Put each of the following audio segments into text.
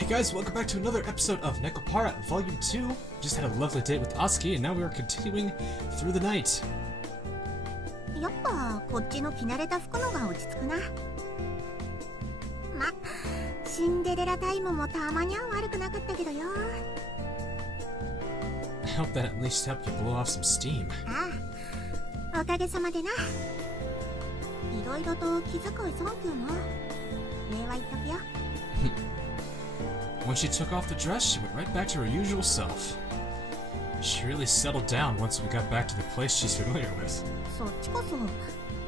Hey guys, welcome back to another episode of Nekopara Volume 2. Just had a lovely date with Asuki, and now we are continuing through the night. やっぱこっちの着慣れた服のが落ち着くな。ま、シンデレラタイムもたまには悪くなかったけどよ。I hope that at least helped you blow off some steam. ああ、おかげさまでな。いろいろと気遣いサンキューな。礼は言っとくよ。When she took off the dress, she went right back to her usual self. She really settled down once we got back to the place she's familiar with. そっちこそ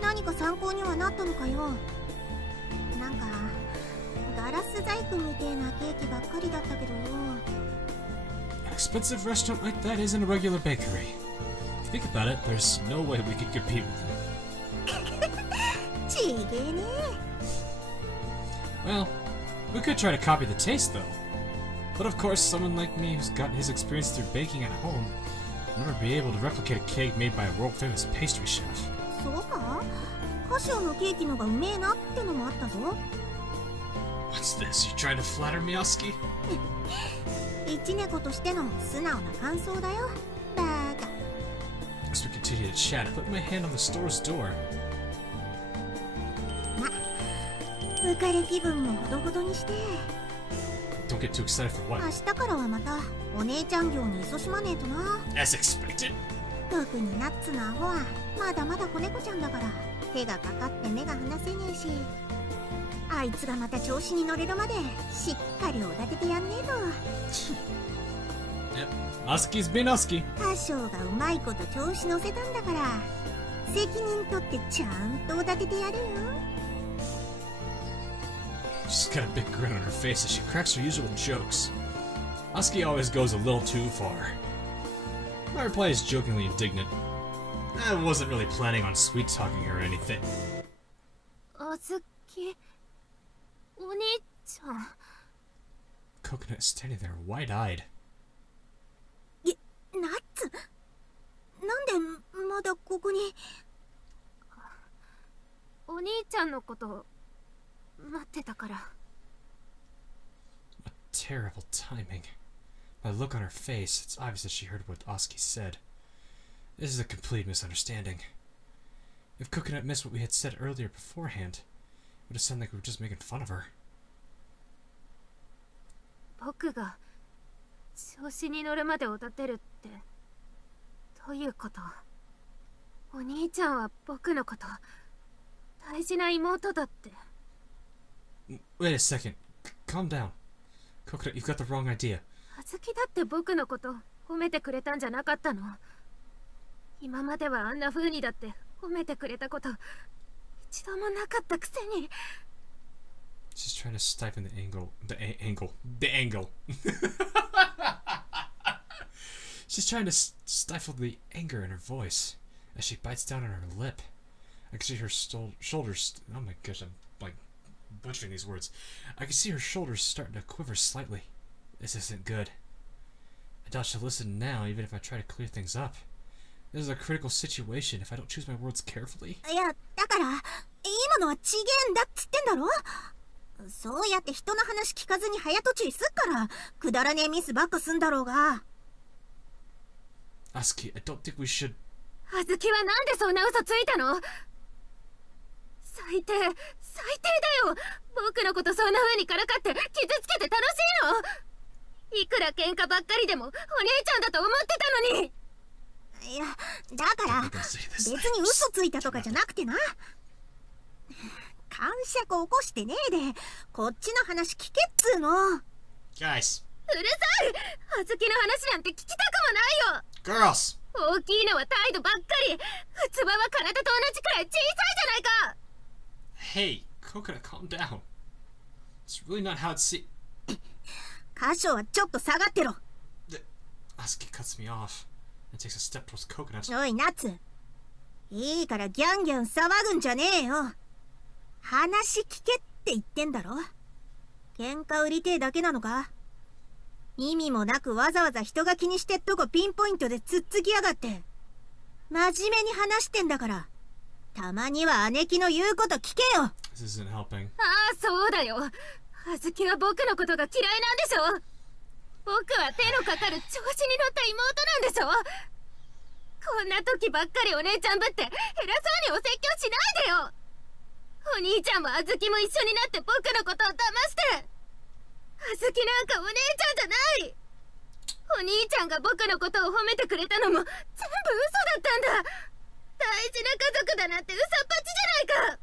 何か参考にはなったのかよ。なんかガラス細工みてえなケーキばっかりだったけどよ。An expensive restaurant like that isn't a regular bakery. If you think about it, there's no way we could compete with it. ちげえね。 Well, we could try to copy the taste, though. But of course, someone like me who's gotten his experience through baking at home will never be able to replicate a cake made by a world-famous pastry chef. そうか？カシオのケーキのがうめえなってのもあったぞ。What's this? You trying to flatter me, Asuki? 一猫としての素直な感想だよ。バカ。As we continue to chat, I put my hand on the store's door. ま、浮かれ気分もほどほどにして。Don't get too excited for 明 what? 日からはまたお姉ちゃん業に勤しまねえとな。 As expected. 特にナッツのアホはまだまだ子猫ちゃんだから手がかかって目が離せねえし、あいつがまた調子に乗れるまでしっかりおだててやんねえと。 Yep. Asuki's been Asuki. 大将がうまいこと調子乗せたんだから責任取ってちゃんとおだててやれよ。 She's got a big grin on her face as she cracks her usual jokes. Asuki always goes a little too far. My reply is jokingly indignant. I wasn't really planning on sweet-talking her or anything. あずき、お兄ちゃん。 Coconut is standing there wide-eyed. ナッツ？なんでまだここに？お兄ちゃんのこと待ってたから。 A terrible timing. By the look on her face, it's obvious that she heard what Asuki said. This is a complete misunderstanding. If Coconut missed what we had said earlier beforehand, it would have sounded like we were just making fun of her. 僕が調子に乗るまでおだてるってどういうこと？お兄ちゃんは僕のこと大事な妹だって。 Wait a second. Calm down. Coconut, you've got the wrong idea. あずきだって僕のこと褒めてくれたんじゃなかったの？今まではあんな風にだって褒めてくれたこと一度もなかったくせに。 She's trying to stifle the angle. She's trying to stifle the anger in her voice as she bites down on her lip. I can see her shoulders. Oh my gosh, I'm like butchering these words. I can see her shoulders starting to quiver slightly. This isn't good. I doubt she'll listen now, even if I try to clear things up. This is a critical situation if I don't choose my words carefully. いや、だから今のはちげえんだっつってんだろ。そうやって人の話聞かずに早とちりすっからくだらねえミスばっかすんだろうが。 Asuki, I don't think we should. あずきはなんでそんな嘘ついたの？最低だよ。僕のことそんな風にからかって傷つけて楽しいの？いくら喧嘩ばっかりでもお姉ちゃんだと思ってたのに。いや、だから別に嘘ついたとかじゃなくてな。感触起こしてねえでこっちの話聞けっつーの。 Guys. うるさい！あずきの話なんて聞きたくもないよ。 Girls! 大きいのは態度ばっかり。器は体と同じくらい小さいじゃないか。 Hey, Coconut, calm down. It's really not how it's 箇所はちょっと下がってろ。 Asuki cuts me off and takes a step towards Coconut. おいナッツ、いいからギャンギャン騒ぐんじゃねえよ。話聞けって言ってんだろ。喧嘩売りてえだけなのか？意味もなくわざわざ人が気にしてっとこピンポイントでつっつきやがって。真面目に話してんだから、たまには姉貴の言うこと聞けよ。 This isn't helping. ああ、そうだよ。あずきは僕のことが嫌いなんでしょ。僕は手のかかる調子に乗った妹なんでしょ。こんな時ばっかりお姉ちゃんぶって偉そうにお説教しないでよ。お兄ちゃんもあずきも一緒になって僕のことを騙して。あずきなんかお姉ちゃんじゃない。お兄ちゃんが僕のことを褒めてくれたのも全部嘘だったんだ。大事な家族だなんて嘘っぱちじゃないか。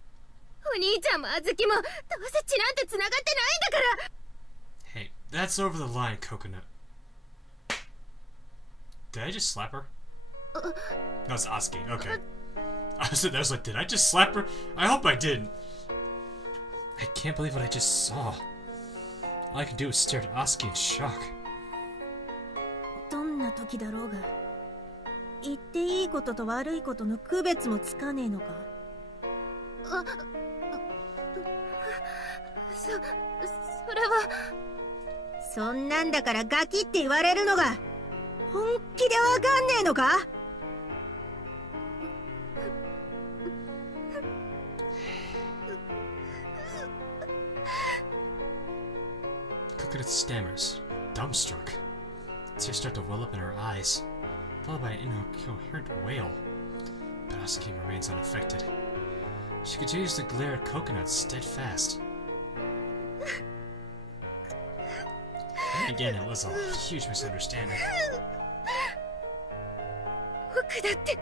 お兄ちゃんもあずきもどうせ血なんて繋がってないんだから。 Hey, that's over the line, Coconut. Did I just slap her? No, it's Asuki. Okay. I was like, did I just slap her? I hope I didn't. I can't believe what I just saw. All I could do was stare at Asuki in shock. どんな時だろうが、言っていいことと悪いことの区別もつかねえのか。それは。そんなんだからガキって言われるのが本気でわかんねえのか。Coconut stammers, dumbstruck. Tears start to well up in her eyes, followed by an incoherent wail. But Asuki remains unaffected. She continues to glare at Coconut steadfast. And again, it was a huge misunderstanding. 僕だって。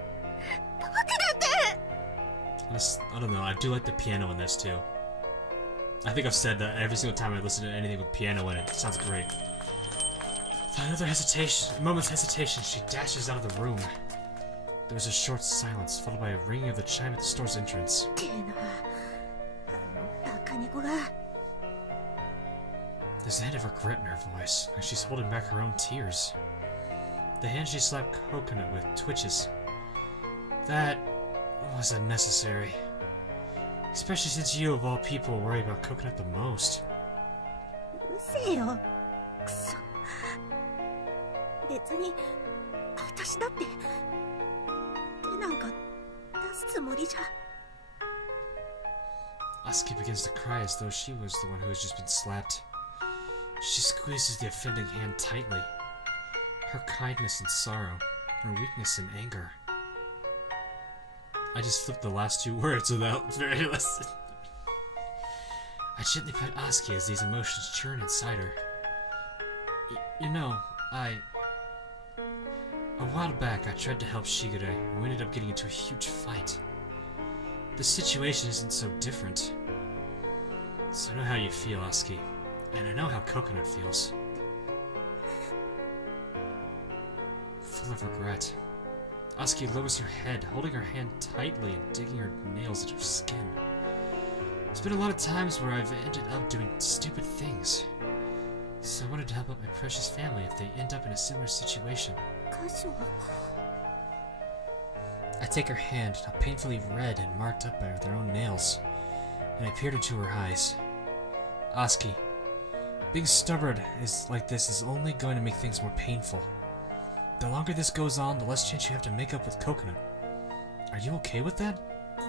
I don't know, I do like the piano in this too. I think I've said that every single time I listen to anything with piano in it. It sounds great. Without another hesitation, a moment's hesitation, she dashes out of the room. There was a short silence, followed by a ringing of the chime at the store's entrance. There's a hint of regret in her voice, as she's holding back her own tears. The hand she slapped Coconut with twitches. That was unnecessary. Especially since you, of all people, worry about Coconut the most. うるせえよ。くそ。別に私だって手なんか出すつもりじゃ。 Asuki begins to cry as though she was the one who has just been slapped. She squeezes the offending hand tightly. Her kindness and sorrow, her weakness and anger. I just flipped the last two words without very lesson. I gently pet Asuki as these emotions churn inside her. You know, a while back I tried to help Shigure, and we ended up getting into a huge fight. The situation isn't so different. So I know how you feel, Asuki, and I know how Coconut feels. Full of regret, Asuki lowers her head, holding her hand tightly and digging her nails into her skin. There's been a lot of times where I've ended up doing stupid things. So I wanted to help out my precious family if they end up in a similar situation. I take her hand, now painfully red and marked up by their own nails, and I peered into her eyes. Asuki, being stubborn like this is only going to make things more painful. The longer this goes on, the less chance you have to make up with Coconut. Are you okay with that?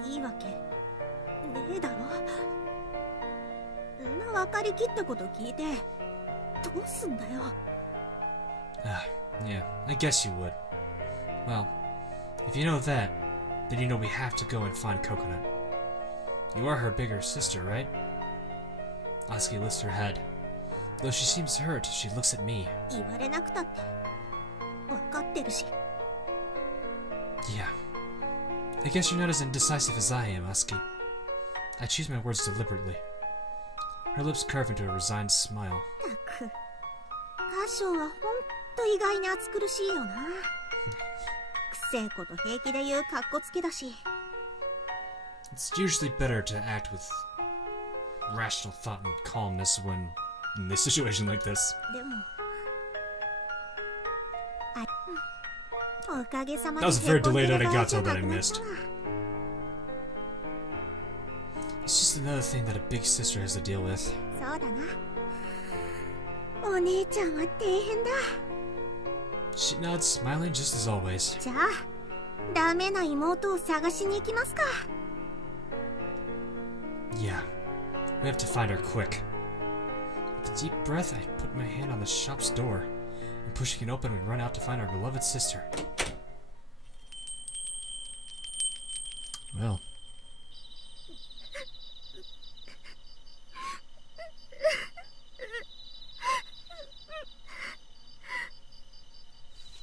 いいわけねえだろ。んな分かりきったこと聞いてどうすんだよ。Yeah, I guess you would. Well, if you know that, then you know we have to go and find Coconut. You are her bigger sister, right? Asuki lifts her head. Though she seems hurt, she looks at me. 言われなくたって分かってるし。 Yeah. I guess you're not as indecisive as I am, Asuki. I choose my words deliberately. Her lips curve into a resigned smile. たく、歌唱はほんと意外に暑苦しいよな。くせえこと平気で言うカッコつけだし。It's usually better to act with rational thought and calmness when in this situation like this. でも、おかげさま That で was a very 結婚 delayed って場合じ arigato ゃ that な I くなっ missed. たわ。 It's just another thing that a big sister has to deal with. そうだな。お姉ちゃんは大変だ。 She nods, smiling just as always. じゃあ、ダメな妹を探しに行きますか。 Yeah, we have to find her quick. deep breath, I put my hand on the shop's door, and pushing it open, we run out to find our beloved sister. Well.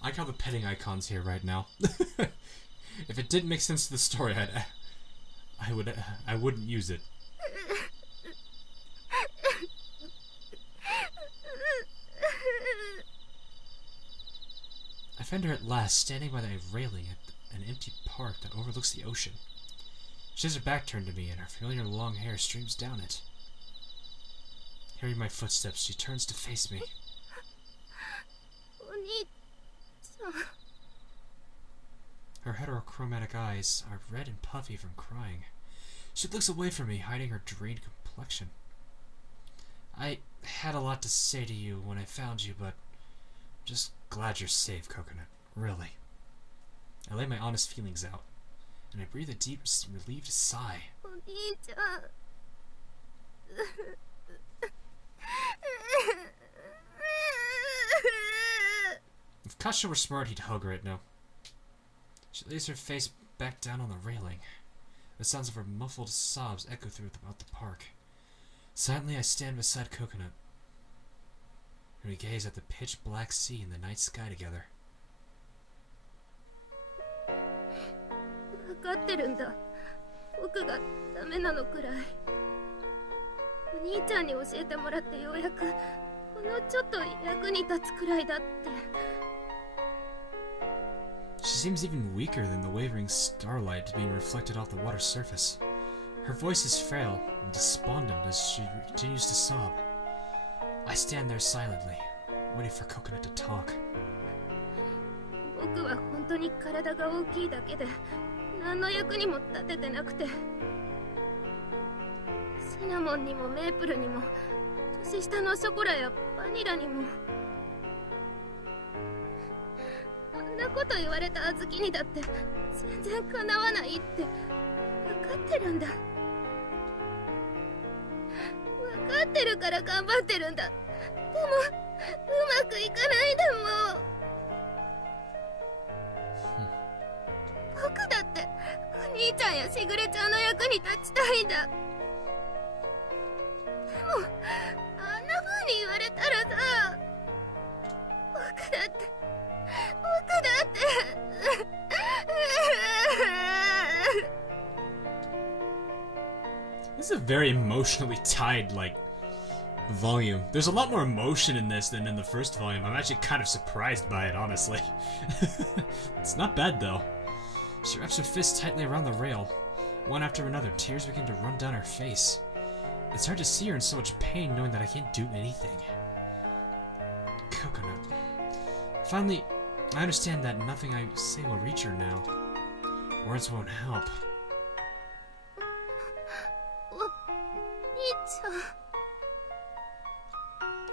I like how the petting icon's here right now. If it didn't make sense to the story, I wouldn't use it. I find her at last, standing by the railing at an empty park that overlooks the ocean. She has her back turned to me, and her familiar long hair streams down it. Hearing my footsteps, she turns to face me. Her heterochromatic eyes are red and puffy from crying. She looks away from me, hiding her drained complexion. I had a lot to say to you when I found you, but I'm just glad you're safe, Coconut. Really. I lay my honest feelings out, and I breathe a deep, relieved sigh. If Kasha were smart, he'd hug her right now. She lays her face back down on the railing. The sounds of her muffled sobs echo throughout the park. Silently, I stand beside Coconut, and we gaze at the pitch-black sea and the night sky together. 分かってるんだ。僕がダメなのくらい。お兄ちゃんに教えてもらってようやくほんのちょっと役に立つくらいだって。She seems even weaker than the wavering starlight being reflected off the water's surface. Her voice is frail and despondent as she continues to sob. I stand there silently, waiting for Coconut to talk. 僕は本当に体が大きいだけで何の役にも立ててなくて、シナモンにもメープルにも年下のショコラやバニラにも、あんなこと言われた小豆にだって全然かなわないって分かってるんだ。分かってるから頑張ってるんだ。でもうまくいかないでも僕だってお兄ちゃんやしぐれちゃんの役に立ちたいんだ。でもあんな風に言われたらさ、僕だって This is a very emotionally tied, volume. There's a lot more emotion in this than in the first volume. I'm actually kind of surprised by it, honestly. It's not bad, though. She wraps her fists tightly around the rail. One after another, tears begin to run down her face. It's hard to see her in so much pain, knowing that I can't do anything. Coconut. Finally, I understand that nothing I say will reach her now. Words won't help. I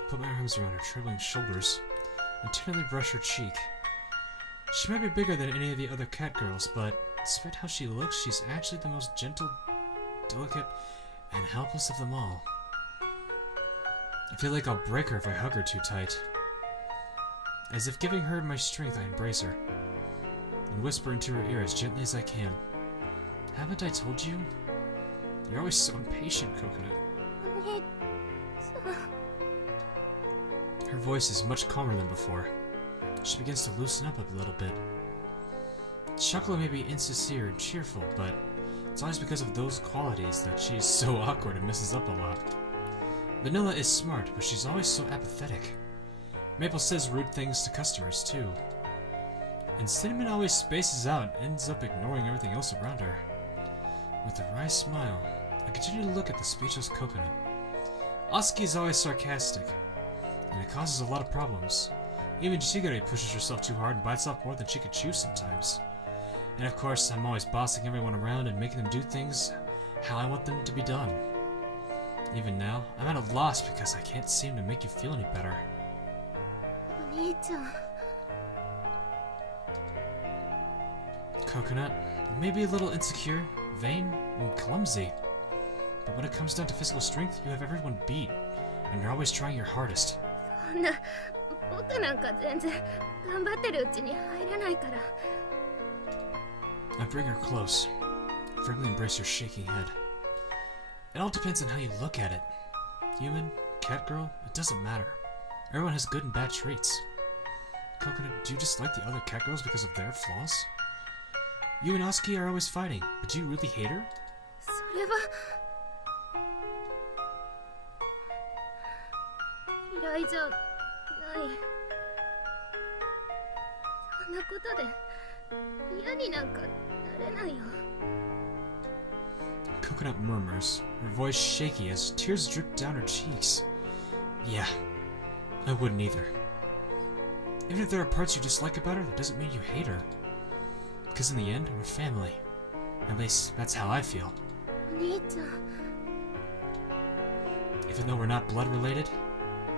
put my arms around her trembling shoulders and tenderly brush her cheek. She might be bigger than any of the other cat girls, but despite how she looks, she's actually the most gentle, delicate, and helpless of them all. I feel like I'll break her if I hug her too tight. As if giving her my strength, I embrace her and whisper into her ear as gently as I can. Haven't I told you? You're always so impatient, Coconut. Her voice is much calmer than before. She begins to loosen up a little bit. Chocolate may be insincere and cheerful, but it's always because of those qualities that she's so awkward and messes up a lot. Vanilla is smart, but she's always so apathetic. Maple says rude things to customers, too. And Cinnamon always spaces out and ends up ignoring everything else around her. With a wry smile, I continue to look at the speechless Coconut. Oski is always sarcastic, and it causes a lot of problems. Even Shigure pushes herself too hard and bites off more than she could chew sometimes. And of course, I'm always bossing everyone around and making them do things how I want them to be done. Even now, I'm at a loss because I can't seem to make you feel any better. Coconut, you may be a little insecure, vain, and clumsy, but when it comes down to physical strength, you have everyone beat. and you're always trying your hardest. そんな、僕なんか全然頑張ってるうちに入れないから。I bring her close, firmly embrace her shaking head. It all depends on how you look at it. Human, cat girl, it doesn't matter. Everyone has good and bad traits. Coconut, do you dislike the other cat girls because of their flaws? You and Oski are always fighting, but do you really hate her? それは嫌いじゃない。そんなことで嫌になんかなれないよ。Coconut murmurs, her voice shaky as tears drip down her cheeks. Yeah, I wouldn't either. Even if there are parts you dislike about her, that doesn't mean you hate her. Because in the end, we're family. At least, that's how I feel. お兄ちゃん。 Even though we're not blood related,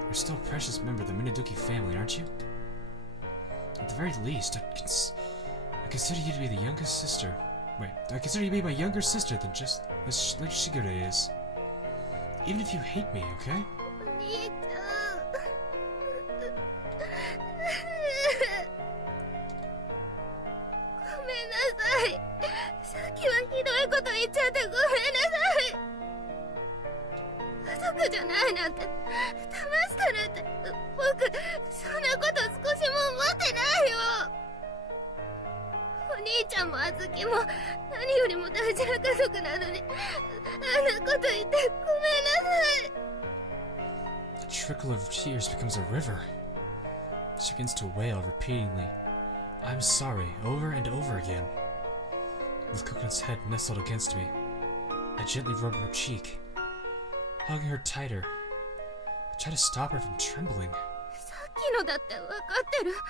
you're still a precious member of the Minaduki family, aren't you? At the very least, I consider you to be the youngest sister. Wait, I consider you to be my younger sister than just like Shigure is. Even if you hate me, okay? お兄ちゃん。ごめんなさい。さっきはひどいこと言っちゃってごめんなさい。家族じゃないなんて、騙したなんて、僕、そんなこと少しも思ってないよ。お兄ちゃんもあずきも、何よりも大事な家族なのに、あんなこと言ってごめんなさい。The trickle of tears becomes a river. She begins to wail repeatedly, I'm sorry, over and over again. With Coconut's head nestled against me, I gently rub her cheek, hugging her tighter. I try to stop her from trembling. さっきのだって分かってる。分か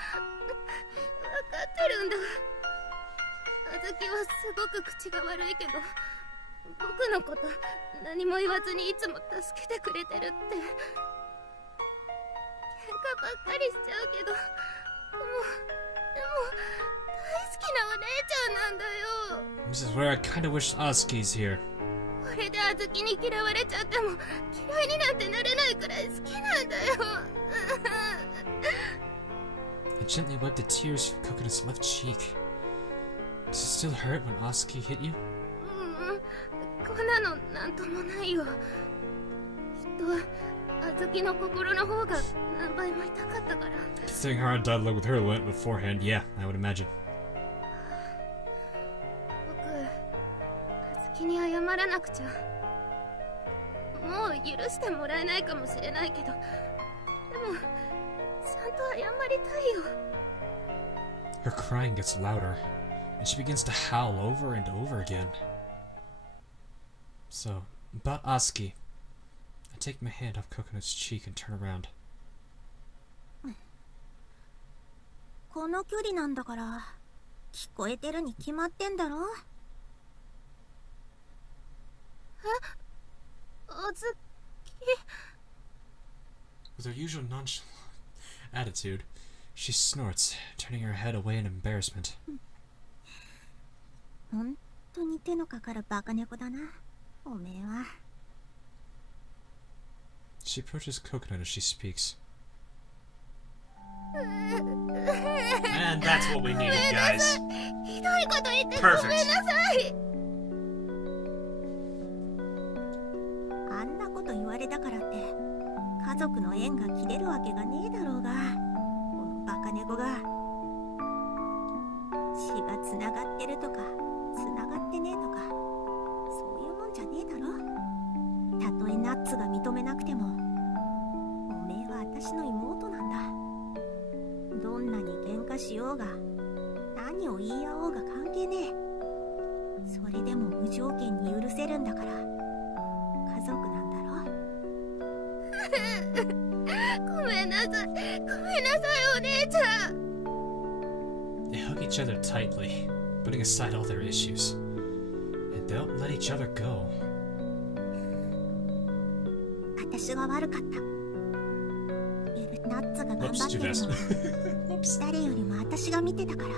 ってるんだ。あずきはすごく口が悪いけど、僕のこと何も言わずにいつも助けてくれてるって。喧嘩ばっかりしちゃうけど、でも大好きなお姉ちゃんなんだよ。 This is where I kinda wish Oski's here. これであずきに嫌われちゃっても嫌いになんてなれないくらい好きなんだよ。I gently wiped the tears from Coconut's left cheek. Does it still hurt when Oski hit you? こんなのなんともないよ。きっとあずきの心の方が何倍も痛かったから。 Considering how our dialogue with her went beforehand, yeah, I would imagine. 僕、あずきに謝らなくちゃ。もう許してもらえないかもしれないけど、でもちゃんと謝りたいよ。 Her crying gets louder, and she begins to howl over and over again. So, about Oski. I take my hand off Coconut's cheek and turn around. この距離なんだから聞こえてるに決まってんだろ。あずき。 With her usual nonchalant attitude, she snorts, turning her head away in embarrassment. ほんとに手のかかるバカ猫だな、おめえは。 She approaches Coconut as she speaks. And that's what we needed, guys. ひどいこと言ってごめんなさい。あんなこと言われたからって家族の縁が切れるわけがねえだろうが、このバカ猫が。血がつながってるとかつながってねえとかそういうもんじゃねえだろ。たとえナッツが認めなくてもおめえは私の妹なんだ。どんなに喧嘩しようが何を言い合おうが関係ねえ。それでも無条件に許せるんだから家族なんだろ。ごめんなさい。ごめんなさい、お姉ちゃん。 They hug each other tightly, putting aside all their issues. And they don't let each other go. 私が悪かった。ナッツが頑張ってるの誰よりも私が見てたから。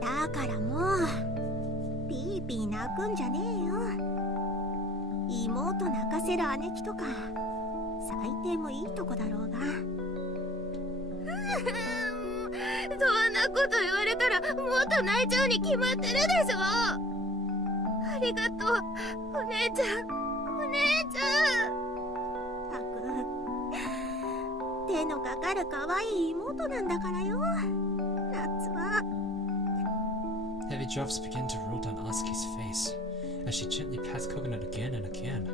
だからもうピーピー泣くんじゃねえよ。妹泣かせる姉貴とか最低もいいとこだろうが。そんなこと言われたらもっと泣いちゃうに決まってるでしょ。ありがとうお姉ちゃん、お姉ちゃん。たく手のかかる可愛い妹なんだからよ、夏は。 Heavy drops begin to roll down Asuki's face as she gently pats Coconut again and again.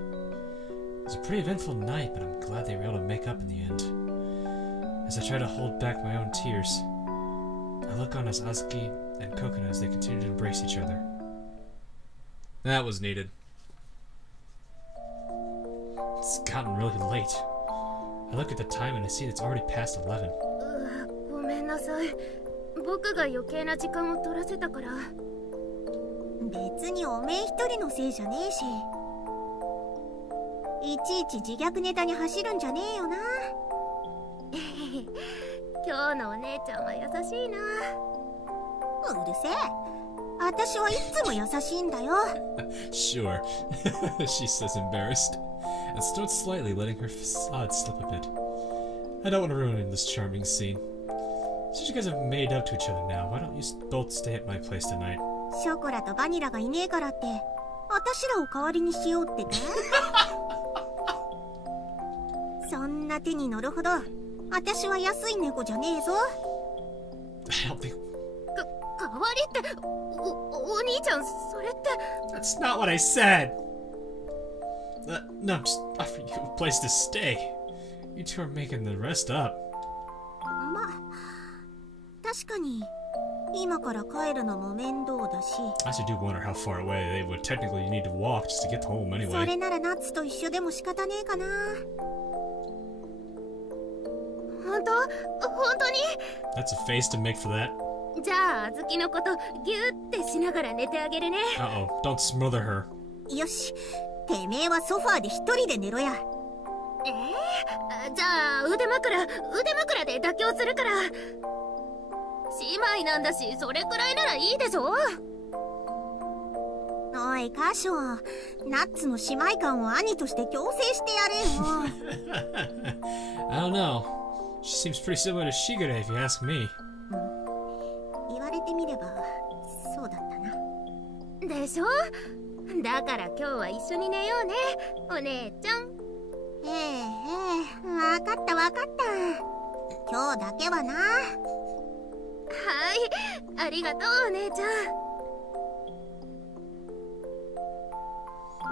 It was a pretty eventful night, but I'm glad they were able to make up in the end. As I try to hold back my own tears, I look on as Asuki and Coconut as they continue to embrace each other. That was needed. It's gotten really late. I look at the time and I see it's already past 11. ごめんなさい。僕が余計な時間を取らせたから。別におめえ一人のせいじゃねえし、いちいち自虐ネタに走るんじゃねえよな。今日のお姉ちゃんは優しいな。うるせえ、私はいつも優しいんだよ。Sure, she says, embarrassed, and starts slightly letting her facade slip a bit. I don't want to ruin this charming scene. Since you guys have made up to each other now, why don't you both stay at my place tonight? ショコラとバニラがいねえからって私らを代わりにしようってか。そんな手に乗るほど私は安い猫じゃねえぞ。 I don't think 代わりって、お兄ちゃん、それって。 that's not what I said. No, I'm just offering you a place to stay. You two are making the rest up. まあ確かに今から帰るのも面倒だし、 I actually do wonder how far away they would technically need to walk just to get home そ anyway. れならナッツと一緒でも仕方ねえかな。本当に。 That's a face to make for that. じゃあ、あずきのことギューってしながら寝てあげるね。 Uh-oh, don't smother her. よし、てめえはソファーで一人で寝ろや。じゃあ腕枕で妥協するから。姉妹なんだし、それくらいならいいでしょ。おいカション、ナッツの姉妹感を兄として強制してやれよ。I don't know. She seems pretty similar to Shigure if you ask me. 言われてみればそうだったな。でしょ。だから今日は一緒に寝ようね、お姉ちゃん。わかったわかった。今日だけはな。はい、ありがとうお姉ちゃん。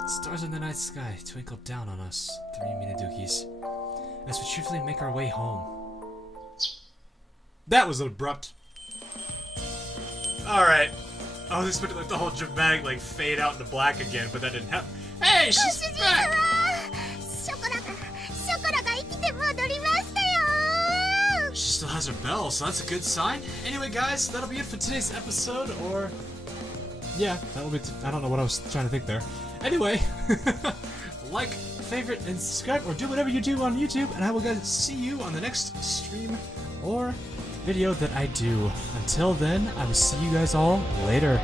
Stars in the night sky twinkle down on us, three Minadukis, as we cheerfully make our way home. That was abrupt. Alright. I was expecting like the whole dramatic like fade out into black again, but that didn't happen. Hey, she's back! ショコラが生きて戻りましたよ。 She still has her bell, so that's a good sign. Anyway, guys, that'll be it for today's episode, or... Yeah, that'll be... I don't know what I was trying to think there. Anyway, like, favorite, and subscribe, or do whatever you do on YouTube, and I will guys see you on the next stream or video that I do. Until then, I will see you guys all later.